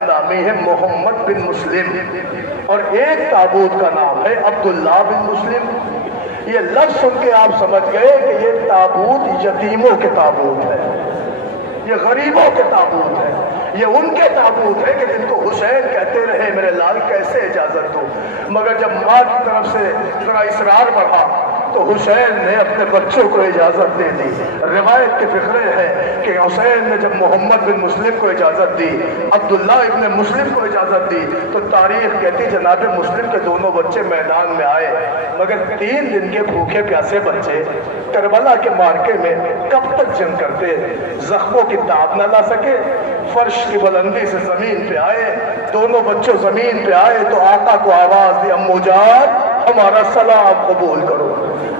نامی ہے محمد بن مسلم اور ایک تابوت کا نام ہے عبداللہ بن مسلم۔ یہ لفظ سن کے آپ سمجھ گئے کہ یہ تابوت یتیموں کے تابوت ہے، یہ غریبوں کے تابوت ہے، یہ ان کے تابوت ہے کہ جن کو حسین کہتے رہے میرے لال کیسے اجازت دو، مگر جب ماں کی طرف سے ذرا اصرار بڑھا تو حسین نے اپنے بچوں کو اجازت دے دی۔ روایت کے فقرے ہیں کہ حسین نے جب محمد بن مسلم کو اجازت دی، عبداللہ ابن مسلم کو اجازت دی، تو تاریخ کہتی جناب مسلم کے دونوں بچے میدان میں آئے، مگر 3 دن کے بھوکے پیاسے بچے کربلا کے مارکے میں کب تک جنگ کرتے، زخموں کی داد نہ لا سکے، فرش کی بلندی سے زمین پہ آئے، دونوں بچوں زمین پہ آئے تو آقا کو آواز دی امو جان ہمارا سلام قبول کرو۔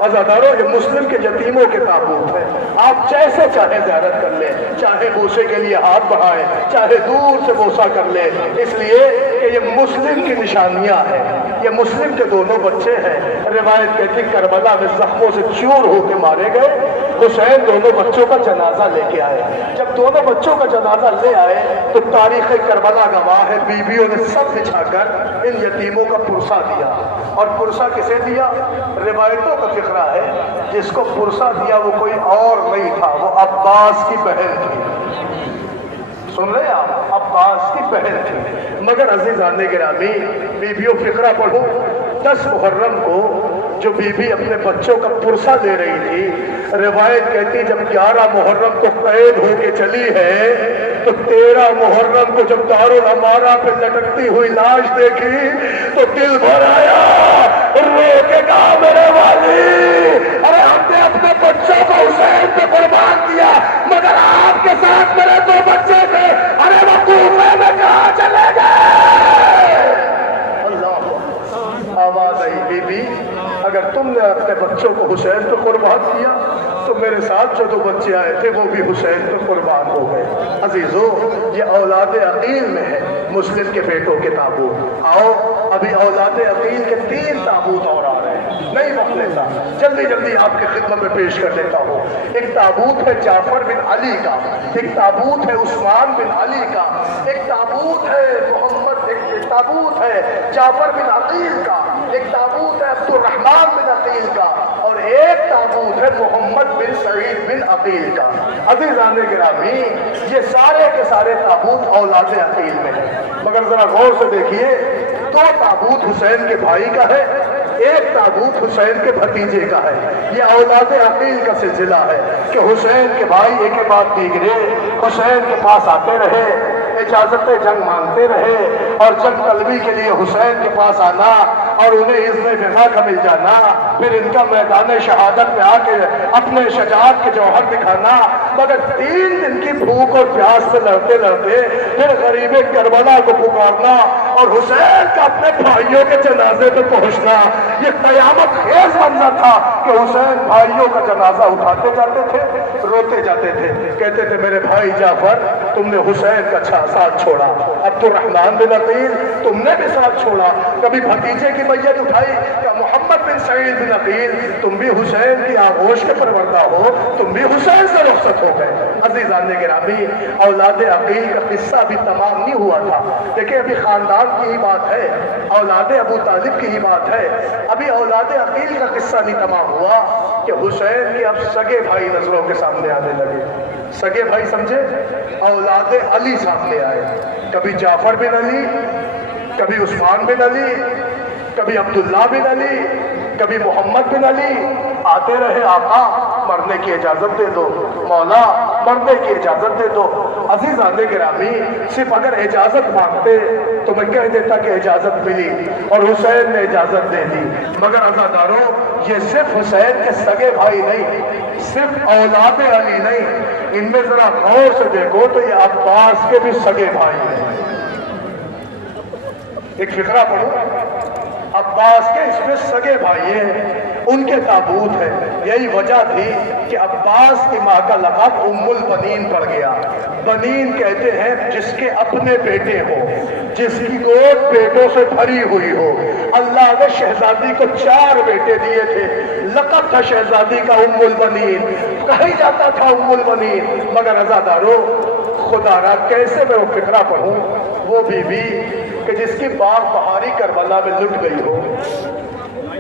عزادارو یہ مسلم کے یتیموں کے تابوت ہے، آپ جیسے چاہے زیارت کر لیں، چاہے بوسے کے لیے ہاتھ بڑھائیں، چاہے دور سے بوسا کر لیں، اس لیے کہ یہ مسلم کی نشانیاں ہیں، یہ مسلم کے دونوں بچے ہیں۔ روایت کہتی کربلا میں زخموں سے چور ہو کے مارے گئے، حسین دونوں بچوں کا جنازہ لے کے آئے۔ جب دونوں بچوں کا جنازہ لے آئے تو تاریخ کربلا گواہ ہے، بیویوں نے سب بچھا کر ان یتیموں کا پرسا دیا، اور پرسا کسے دیا؟ روایتوں کا فقرہ ہے جس کو پرسا دیا وہ کوئی اور نہیں تھا، وہ عباس کی بہن تھی۔ سن رہے آپ؟ عباس کی بہن تھی۔ مگر عزیزان گرامی بیویوں فقرہ پڑھو، 10 محرم کو جو بی بی اپنے بچوں کا پرسا دے رہی تھی، روایت کہتی جب 11 محرم کو قید ہو کے چلی ہے تو 13 محرم کو جب دارالامارہ پہ لٹکتی ہوئی لاش دیکھی تو دل بھر آیا، رو کے کہا میرے والی، ارے ہم نے اپنے بچوں کو حسین پہ قربان کیا مگر آپ کے ساتھ میرے 2 بچے تھے، ارے وہ کوفے میں کہاں چلے گئے؟ اللہ آواز آئی بی بی اگر تم نے اپنے بچوں کو حسین پہ قربان کیا تو میرے ساتھ جو 2 بچے آئے تھے وہ بھی حسین پہ قربان ہو گئے۔ عزیزو یہ اولاد عقیل میں ہے مسلم کے بیٹوں کے تابوت۔ آؤ ابھی اولاد عقیل کے 3 تابوت اور آ رہے ہیں، نہیں وقت لیتا، جلدی جلدی آپ کی خدمت میں پیش کر دیتا ہوں۔ ایک تابوت ہے جعفر بن علی کا، ایک تابوت ہے عثمان بن علی کا، ایک تابوت ہے محمد، ایک تابوت ہے جعفر بن عقیل کا، ایک تابوت ہے عبد الرحمن بن عقیل کا، اور ایک تابوت ہے محمد بن سعید بن عقیل کا۔ عزیزان گرامی یہ سارے کے سارے تابوت اولاد عقیل میں ہیں، مگر ذرا غور سے دیکھیے 2 تابوت حسین کے بھائی کا ہے، ایک تابوت حسین کے بھتیجے کا ہے۔ یہ اولاد عقیل کا سلسلہ ہے کہ حسین کے بھائی ایک کے بعد دیگرے حسین کے پاس آتے رہے، اجازت جنگ مانگتے رہے، اور جنگ طلبی کے لیے حسین کے پاس آنا اور انہیں اذن بغا کا مل جانا، پھر ان کا میدان شہادت میں آ کے اپنے شجاعت کے جوہر دکھانا، مگر 3 دن کی بھوک اور پیاس سے لڑتے لڑتے پھر غریب کربلا کو پکارنا اور حسین کا اپنے بھائیوں کے جنازے پہ پہنچنا، یہ قیامت خیز منظر تھا کہ حسین بھائیوں کا جنازہ اٹھاتے جاتے تھے، روتے جاتے تھے، کہتے تھے میرے بھائی جعفر تم نے حسین کا ساتھ چھوڑا، عبد الرحمن بن عقیل تم نے بھی ساتھ چھوڑا، کبھی بھتیجے کی بیعت اٹھائی کہ محمد بن سعید بن عقیل تم بھی حسین کی آغوش کے پروردہ ہو، تم بھی حسین سے رخصت ہو گئے۔ عزیزان گرامی اولاد عقیل کا قصہ بھی تمام نہیں ہوا تھا، دیکھیں ابھی خاندان کی ہی بات ہے، اولاد ابو طالب کی ہی بات ہے، ابھی اولاد عقیل کا قصہ نہیں تمام ہوا کہ حسین کے اب سگے بھائی نظروں کے سامنے آنے لگے۔ سگے بھائی سمجھے؟ اولاد علی سامنے آئے، کبھی جعفر بن علی، کبھی عثمان بن علی، کبھی عبداللہ بن علی، کبھی محمد بن علی، آتے رہے آقا مرنے کی اجازت دے دو، مولا مرنے کی اجازت دے دو۔ عزیزان گرامی صرف اگر اجازت مانگتے تو میں کہہ دیتا کہ اجازت ملی اور حسین نے اجازت دے دی، مگر عزاداروں یہ صرف حسین کے سگے بھائی نہیں، صرف اولاد علی نہیں، ان میں ذرا غور سے دیکھو تو یہ عباس کے بھی سگے بھائی ہیں۔ ایک فقرہ پڑھو، عباس کے اس میں سگے بھائی ہیں، ان کے تابوت ہے۔ یہی وجہ تھی کہ عباس کی ماں کا لقب ام البنین پڑ گیا۔ بنین کہتے ہیں جس کے اپنے بیٹے ہو، جس کی گود بیٹوں سے بھری ہوئی ہو۔ اللہ نے شہزادی کو 4 بیٹے دیے تھے، لقب تھا شہزادی کا ام البنین، کہی جاتا تھا ام البنین، مگر عزادارو خدا را کیسے میں وہ فقرہ پڑھوں، وہ بیوی کہ جس کی باغ بہاری کربلا میں لٹ گئی ہو.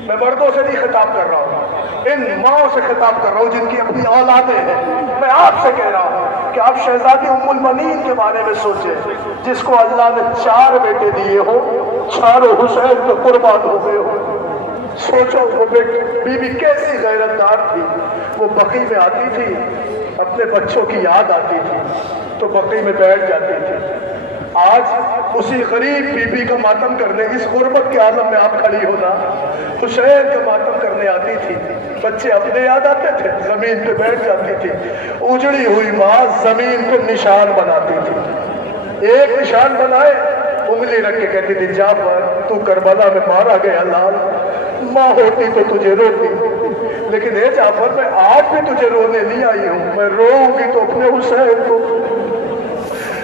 میں مردوں سے نہیں خطاب کر رہا ہوں، ان ماؤں سے خطاب کر رہا ہوں جن کی اپنی اولادیں ہیں. میں آپ سے کہہ رہا ہوں کہ آپ شہزادی ام المنین کے بارے میں سوچیں جس کو اللہ نے 4 بیٹے دیے ہو، چاروں حسین پہ قربان ہو گئے ہو. سوچو وہ بی بی کیسی غیرت دار تھی. وہ بقی میں آتی تھی، اپنے بچوں کی یاد آتی تھی تو بقی میں بیٹھ جاتی تھی. آج اسی غریب بی بی کا ماتم کرنے، اس غربت کے عالم میں آپ کھڑی ہونا، حسین کا ماتم کرنے آتی تھی. بچے اپنے یاد آتے تھے، زمین پہ بیٹھ جاتی تھی. اجڑی ہوئی ماں زمین پہ نشان بناتی تھی. ایک نشان بنائے انگلی رکھ کے کہتی تھی جعفر تو کربلا میں مارا گیا لال، ماں ہوتی تو تجھے روتی، لیکن اے جعفر میں آج بھی تجھے رونے نہیں آئی ہوں، میں روؤں گی تو اپنے حسین کو.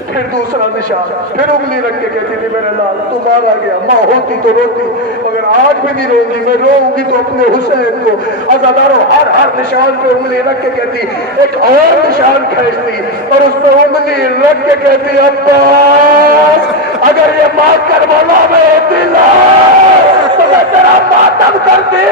پھر دوسرا نشان، پھر انگلی رکھ کے کہتی تھی میرے لال تو مارا گیا، ماں ہوتی تو روتی، مگر آج بھی نہیں روؤں گی، میں روؤں گی تو اپنے حسین کو. عزاداروں ہر نشان پہ انگلی رکھ کے کہتی، ایک اور نشان کھینچتی اور اس پہ انگلی رکھ کے کہتی عباس اگر یہ ماں کربلا میں ہوتی نا تو میں تیرا ماتم کرتی،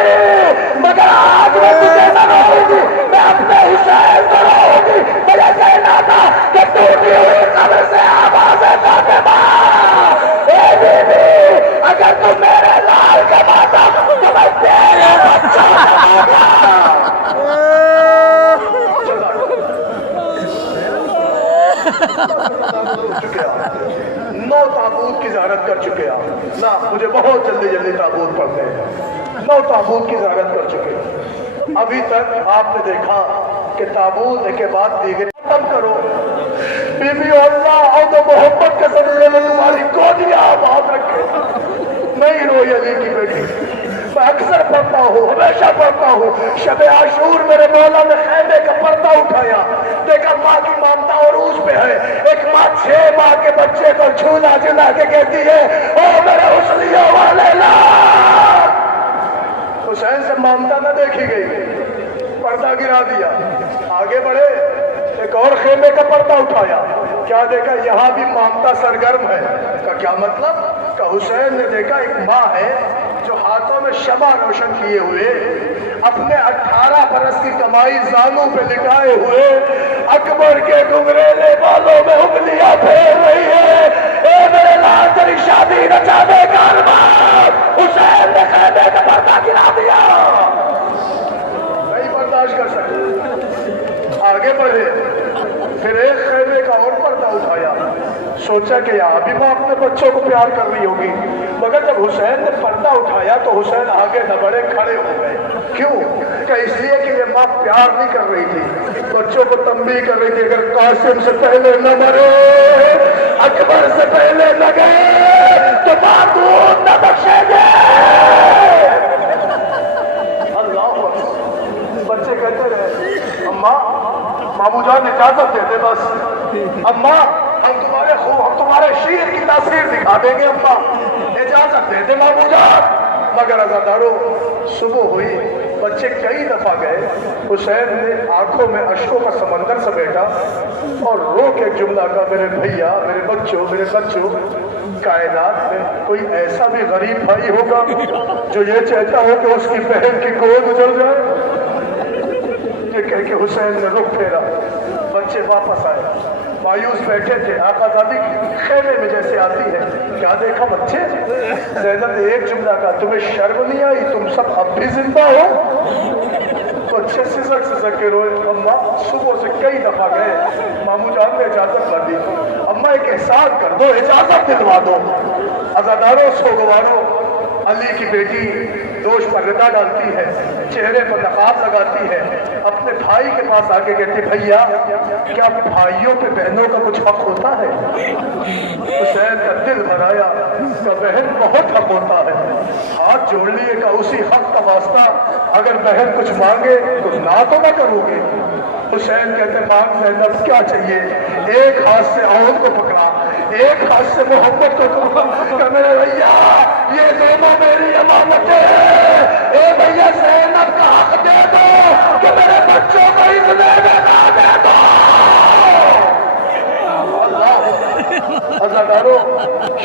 مگر آج میں تجھے نہ روؤں گی، میں اپنے حسین کو روؤں گی. مجھے کہنا تھا کہ ٹوٹی ہوئی قبر سے آوازیں کاٹے ماں، اے بی بی اگر تم میرے لال کا ماتم تو میں تیرے بچوں کا ماتم. نو تابوت کی زیارت کر چکے آپ نا، مجھے بہت جلدی تابوت پڑھتے ہیں. 9 تابوت کی زیارت کر چکے ہیں. ابھی تک آپ نے دیکھا کہ تابوت کے بعد دیگر ختم کرو. بی بی اللہ اور محبت کے ذریعے میں تمہاری گودیاں آباد رکھے. نہیں روئی علی کی بیٹی. میں اکثر پڑھتا ہوں، ہمیشہ پڑھتا ہوں. شب عاشور میرے مولا نے خیمے کا پردہ اٹھایا، دیکھا ماں کی ممتا عروج پہ ہے. ایک ماں 6 ماہ کے بچے کو جھولا جھلا کے کہتی ہے او میرے حسنیوں والے لال. حسین سے ممتا نہ دیکھی گئی، پردہ گرا دیا. آگے بڑھے، ایک اور خیمے کا پردہ اٹھایا، کیا دیکھا یہاں بھی ممتا سرگرم ہے. کا کیا مطلب؟ کہ حسین نے دیکھا ایک ماں ہے جو ہاتھوں میں شمع روشن کیے ہوئے، اپنے 18 برس کی کمائی زانوں پہ لٹائے ہوئے اکبر کے گھنگریلے بالوں میں انگلیاں پھیر رہی ہے. اے میرے لال تیری شادی رچا دے کاربار. حسین نے خیمے کا پردہ گرا دیا، نہیں برداشت کر سکتے. آگے بڑھے، پھر ایک خیمے کا اور پردہ اٹھایا، سوچا کہ یہاں بھی ماں اپنے بچوں کو پیار کر رہی ہوگی. مگر جب حسین نے پردہ اٹھایا تو حسین آگے نہ بڑھے، کھڑے ہو گئے. کیوں؟ کہ اس لیے کہ یہ ماں پیار نہیں کر رہی تھی، بچوں کو تنبیہ کر رہی تھی اگر قاسم سے پہلے نہ مرے، اکبر سے پہلے نہ گئے تو معدود نہ بخشے گے. اللہ بچے کہتے رہے اماں مامو جان اجازت دے دے بس، اماں ہم تمہارے شیر کی تاثیر دکھا دیں گے، اماں اجازت دے دے مامو جان. مگر عزادارو صبح ہوئی، بچے کئی دفعہ گئے. حسین نے آنکھوں میں اشکوں کا سمندر سمیٹا اور رو کے جملہ کا میرے بھیا، میرے بچوں، کائنات میں کوئی ایسا بھی غریب بھائی ہوگا جو یہ چاہتا ہو کہ اس کی بہن کی گود اجڑ جائے. یہ کہہ کے حسین نے رخ پھیرا. بچے واپس آئے، مایوس بیٹھے تھے. آقا زادی خیمے میں جیسے آتی ہے، کیا دیکھا بچے؟ زینب نے ایک جملہ کہا تمہیں شرم نہیں آئی؟ تم سب اب بھی زندہ ہو؟ بچے سسک کے روئے. اماں صبح سے کئی دفعہ گئے، مامو جان نے اجازت نہ دی. اماں ایک احسان کر دو، اجازت دلوا دو. عزاداروں سوگواروں، علی کی بیٹی دوش پر ردا ڈالتی ہے، چہرے پر نقاب لگاتی ہے، اپنے بھائی کے پاس آ کے کہتی بھیا کیا بھائیوں پہ بہنوں کا کچھ حق ہوتا ہے؟ حسین کا دل بھرایا کہ بہن بہت حق ہوتا ہے. ہاتھ جوڑ لیے کہ اسی حق کا واسطہ اگر بہن کچھ مانگے تو نہ تو نہ کرو گے. حسین کہتے مانگ زینب کیا چاہیے؟ ایک ہاتھ سے عورت کو پکڑا، ایک ہاتھ سے محبت کو پکڑا کہ میرے بھیا یہ دونوں میری امانتیں ہیں. اے بھیا زینب کا حق دے دو کہ میرے بچوں کو اس میں نہ دے دو. اللہ عزاداروں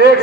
1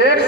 1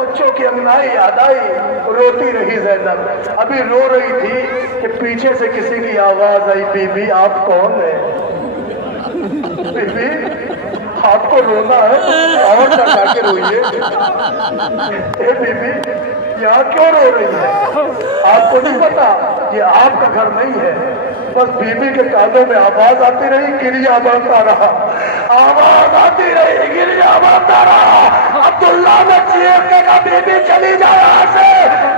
بچوں کی امنائی یاد آئی، روتی رہی زینب۔ ابھی رو رہی تھی کہ پیچھے سے کسی کی آواز آئی، بی بی آپ کون ہیں؟ بی بی آپ کو رونا ہے اور جا کے روئیے۔ اے بی بی یہاں کیوں رو رہی ہے؟ آپ کو نہیں پتا یہ آپ کا گھر نہیں ہے؟ بس بی بی کے کانوں میں آواز آتی رہی، گریا بنتا رہا، آواز آتی رہی، گریا بنتا رہا۔ عبداللہ نے چیخ کے کہا بی بی چلی جا یہاں سے،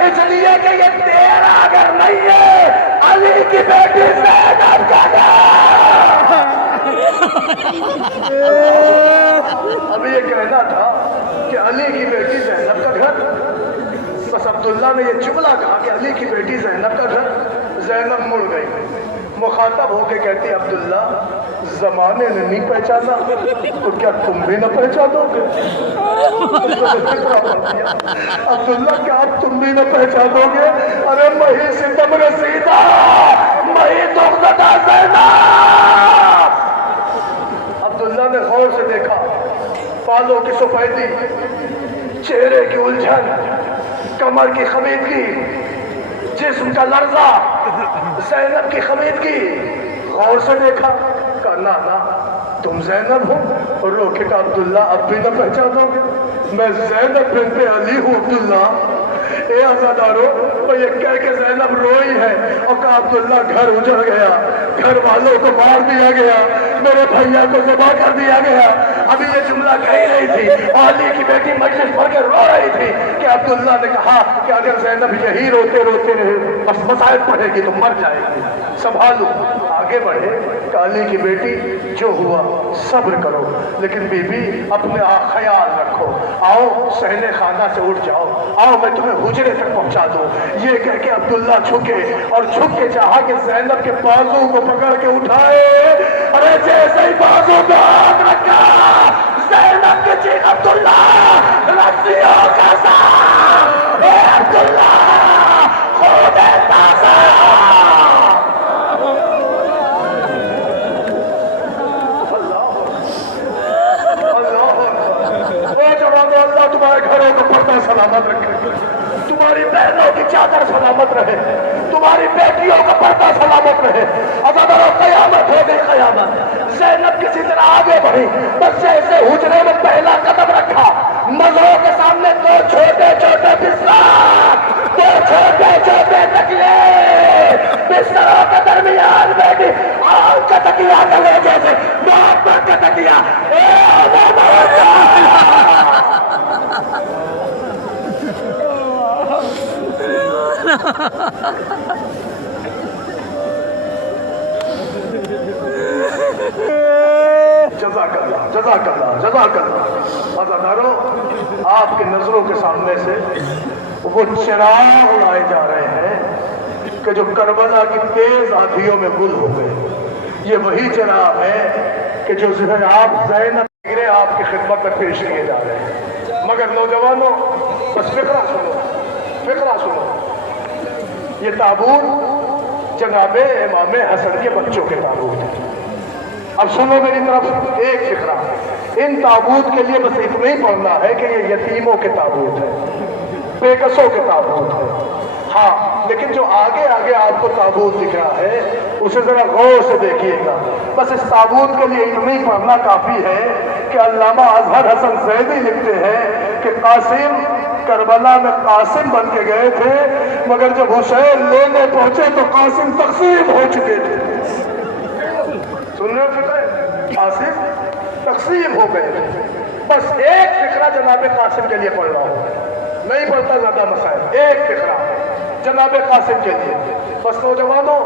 اس لیے کہ یہ تیرا گھر نہیں ہے، علی کی بیٹی زینب کا گھر۔ ابھی یہ کہنا تھا کہ علی کی بیٹی زینب کا گھر، بس عبداللہ نے یہ جملہ کہا کہ علی کی بیٹی زینب کا گھر۔ زینب مڑ گئی، مخاطب ہو کے کہتی عبداللہ زمانے نے نہیں پہچانا تو کیا تم بھی نہ پہچانو گے؟ عبداللہ کیا تم بھی نہ پہچانو گے؟ ارے مہی ستم رسیدہ، مہی دکھ زدہ زینب۔ عبداللہ نے غور سے دیکھا، بالوں کی سفیدی، چہرے کی الجھن، کمر کی خمیدگی، جسم کا لرزہ، زینب کی خمیدگی، غور سے دیکھا، کہا نا تم زینب ہو؟ رو کے کہا عبداللہ اب بھی نہ پہچانو گے؟ میں زینب بنت علی ہوں عبداللہ۔ اے عزادارو، وہ یہ کہہ کے زینب روئی ہے اور کہا عبداللہ گھر اجڑ گیا، گھر والوں کو مار دیا گیا، میرے بھیا کو ذبح کر دیا گیا۔ ابھی یہ جملہ کہی رہی تھی، علی کی بیٹی مجلس پڑھ کے رو رہی تھی کہ عبداللہ نے کہا کہ اگر زینب یہی روتے روتے رہے بس مسائل پڑھے گی تو مر جائے گی، سنبھالو۔ آگے بڑھے کہ علی کی بیٹی جو ہوا صبر کرو، لیکن بی بی اپنے خیال رکھو، آؤ صحن خانہ سے اٹھ جاؤ، آؤ میں تمہیں حجرے تک پہنچا دوں۔ یہ کہہ کے عبداللہ جھکے اور جھک کے چاہا کہ زینب کے بازو کو پکڑ کے اٹھائے، ارے جیسے ہی بازو پہ ہاتھ رکھا زینب کے چیخ عبداللہ رسیوں کا ساتھ، اے عبداللہ خود تازہ۔ اللہ تمہارے گھروں کا پردہ سلامت رکھے، تمہاری بہنوں کی چادر سلامت رہے، تمہاری بیٹیوں کا پردہ سلامت رہے۔ عزادارو قیامت ہو گئی، قیامت۔ زینب کسی طرح آگے بڑھی، بس جیسے حجرے میں پہلا قدم رکھا، نظروں کے سامنے دو چھوٹے چھوٹے بستر، دو چھوٹے چھوٹے تکیے، بستروں کے درمیان بیٹھی، آن کا تکیہ گلے جیسے محبت کا تکیہ، اے جزاک اللہ، جزاک اللہ، جزاک اللہ۔ عزادارو آپ کے نظروں کے سامنے سے وہ چراغ اڑائے جا رہے ہیں کہ جو کربلا کی تیز آندھیوں میں گل ہو گئے۔ یہ وہی چراغ ہے کہ جو آپ زینب آپ کی خدمت میں پیش کیے جا رہے ہیں۔ مگر نوجوانوں بس فکرہ سنو، فکرہ سنو، یہ تابوت جناب امام حسن کے بچوں کے تابوت ہیں۔ اب سنو میری طرف ایک فکرہ، ان تابوت کے لیے بس اتنا ہی پڑھنا ہے کہ یہ یتیموں کے تابوت ہیں، بے کسوں کے تابوت ہیں۔ ہاں لیکن جو آگے آگے آپ کو تابوت دکھ رہا ہے اسے ذرا غور سے دیکھیے گا۔ بس اس تابوت کے لیے اتنا ہی پڑھنا کافی ہے کہ علامہ اظہر حسن زیدی لکھتے ہیں کہ قاسم کربلا میں قاسم بن کے گئے تھے، مگر جب حسین لینے پہنچے تو قاسم تقسیم ہو چکے تھے۔ سن رہے فکرے؟ قاسم تقسیم ہو گئے تھے۔ بس ایک فکرہ جناب قاسم کے لیے پڑھ رہا ہوں، نہیں پڑھتا زیادہ مسائل، ایک فکرہ جناب قاسم کے لیے۔ بس نوجوانوں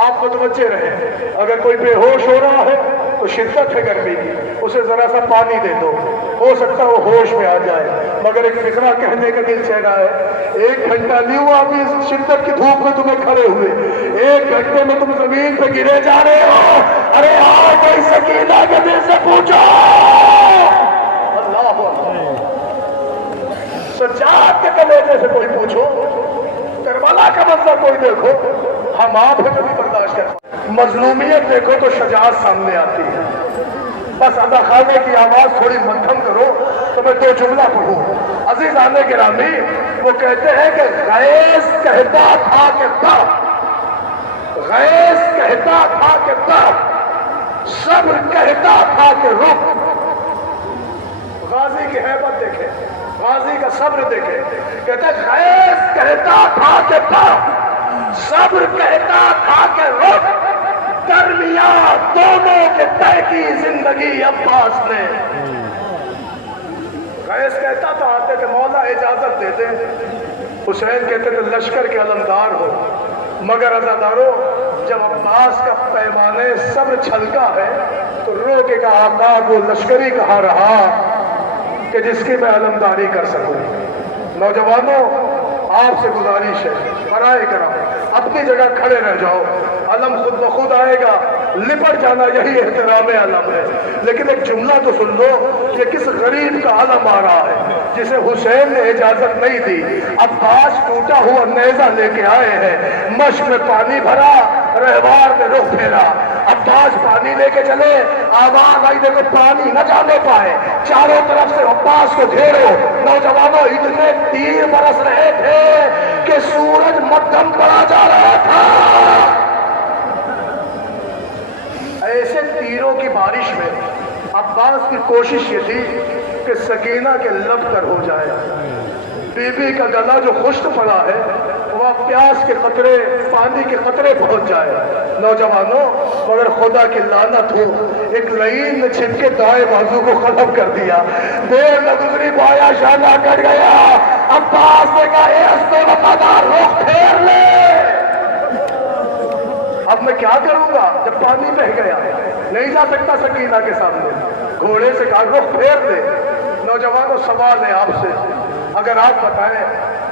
آپ متوجہ رہیں، اگر کوئی بے ہوش ہو رہا ہے تو شدت ہے گرمی کی، اسے ذرا سا پانی دے دو، ہو سکتا ہے وہ ہوش میں آ جائے۔ مگر ایک فکرہ کہنے کا دل چاہ رہا ہے، 1 گھنٹہ نہیں ہوا ابھی اس شدت کی دھوپ میں تمہیں کھڑے ہوئے، 1 گھنٹے میں تم زمین پہ گرے جا رہے ہو۔ ارے آؤ کوئی سکینہ کے دل سے پوچھو، اللہ سجاد کے کلیجے سے کوئی پوچھو، کربلا کا منظر کوئی دیکھو، ہم آپ ہیں کبھی برداشت کرتے، مظلومیت دیکھو تو شجاعت سامنے آتی ہے۔ بس ادا خانے کی آواز تھوڑی مدھم کرو تو میں 2 جملہ پڑھوں۔ عزیزان گرامی، وہ کہتے ہیں کہ غیث کہتا تھا کہ غیث کہتا تھا کہ صبر کہتا تھا کہ رک۔ غازی کی ہیبت دیکھیں، غازی کا صبر دیکھیں، کہتے ہیں غیث کہتا تھا کہ صبر کہتا تھا کہ رک، درمیان دونوں کے طے کی زندگی عباس نے۔ غیث کہتا تھا آتے کہ مولا اجازت دے دے، حسین کہتے تھے لشکر کے علمدار ہو، مگر عزادارو جب عباس کا پیمانے صبر چھلکا ہے تو رو کے کہا آقا وہ لشکری کہاں رہا کہ جس کی میں علمداری کر سکوں۔ نوجوانوں آپ سے گزارش ہے، برائے کرم اپنی جگہ کھڑے رہ جاؤ، علم خود بخود آئے گا، لپٹ جانا یہی احترام علم ہے۔ لیکن ایک جملہ تو سن لو، یہ کس غریب کا علم آ رہا ہے جسے حسین نے اجازت نہیں دی۔ عباس ٹوٹا ہوا نیزہ لے کے آئے ہیں، مشک میں پانی بھرا، رہوار میں رخ پھیرا۔ عباس پانی لے کے چلے، آواز آئی دیکھو پانی نہ جانے پائے، چاروں طرف سے عباس کو گھیرو۔ نوجوانوں اتنے تیر برس رہے تھے کہ سورج مدھم پڑا جا رہا تھا۔ ایسے تیروں کی بارش میں عباس کی کوشش یہ تھی کہ سکینہ کے لب تر ہو جائے، بی بی کا گلا جو خشک پڑا ہے وہ پیاس کے قطرے، پانی کے قطرے پہنچ جائے۔ نوجوانوں مگر خدا کی لعنت ہو، ایک لعین نے چھپ کے دائیں بازو کو ختم کر دیا، دیر نہ گزری بایا شانہ کٹ گیا۔ عباس نے کہا اے ہستے وفادار رخ پھیر لے۔ اب میں کیا کروں گا جب پانی بہہ گیا، نہیں جا سکتا سکینہ کے سامنے، گھوڑے سے کہا رخ پھیر دے۔ نوجوانوں سوال ہے آپ سے، اگر آپ بتائیں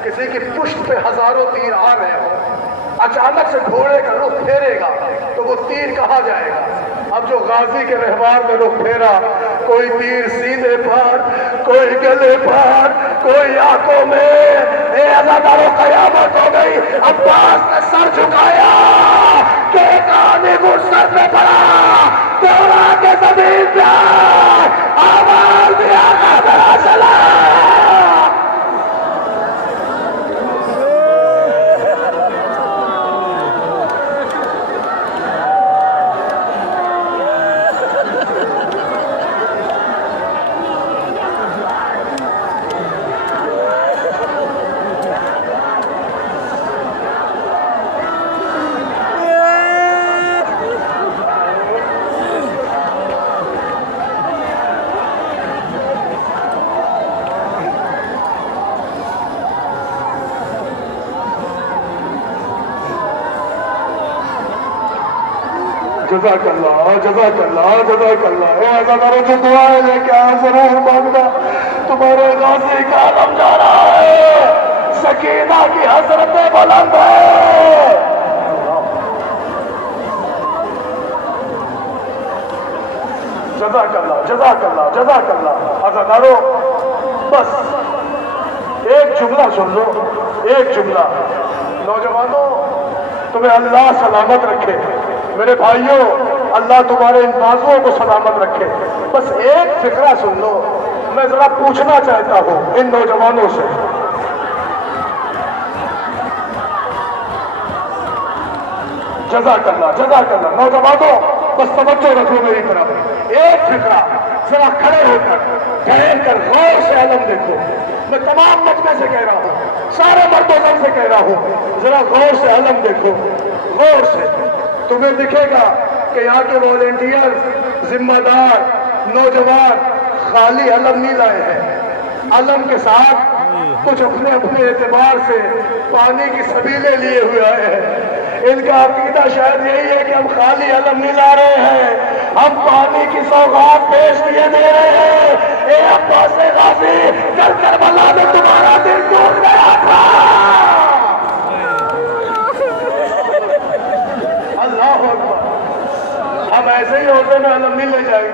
کسی کی پشت پہ ہزاروں تیر آ رہے ہوں، اچانک سے گھوڑے کا رخ پھیرے گا تو وہ تیر کہاں جائے گا؟ اب جو غازی کے رہوار میں رخ پھیرا، کوئی تیر سینے پر، کوئی گلے پر، کوئی آنکھوں میں، اے عزادارو قیامت ہو گئی۔ عباس نے سر جھکایا کہ ایک آنے کو سر پہ پڑا، دوڑا کے زمین پہ آواز دیا میرا چلا۔ جزاک اللہ، جزاک اللہ، جزاک اللہ۔ اے عزادارو جو دعائیں لے کے آئے ضرور مانگنا، تمہارے غازی کا علم جا رہا ہے، سکینہ کی حسرت بلند ہے۔ جزاک اللہ، جزاک اللہ، جزاک اللہ۔ عزادارو بس ایک جملہ سن لو، ایک جملہ۔ نوجوانوں تمہیں اللہ سلامت رکھے، میرے بھائیوں اللہ تمہارے ان بازوؤں کو سلامت رکھے۔ بس ایک فکرہ سن لو، میں ذرا پوچھنا چاہتا ہوں ان نوجوانوں سے، جزاک اللہ، جزاک اللہ۔ نوجوانوں بس توجہ رکھو میری طرف، ایک فکرہ ذرا کھڑے ہو کر ٹھہر کر غور سے علم دیکھو۔ میں تمام مجمع سے کہہ رہا ہوں، سارے مردوں سے کہہ رہا ہوں، ذرا غور سے علم دیکھو، غور سے۔ تمہیں دکھے گا کہ یہاں کے والنٹیئر، ذمہ دار، نوجوان خالی علم نہیں لائے ہیں، علم کے ساتھ کچھ اپنے اپنے اعتبار سے پانی کی سبیلیں لیے ہوئے آئے ہیں۔ ان کا عقیدہ شاید یہی ہے کہ ہم خالی علم نہیں لا رہے ہیں، ہم پانی کی سوغات پیش کیے دے رہے ہیں۔ اے عباس غازی، کربلا میں تمہارا دل ٹوٹ گیا تھا۔ اللہ اکبر، ہم ایسے ہی ہوتے میں علم نہیں لے جائیں گے۔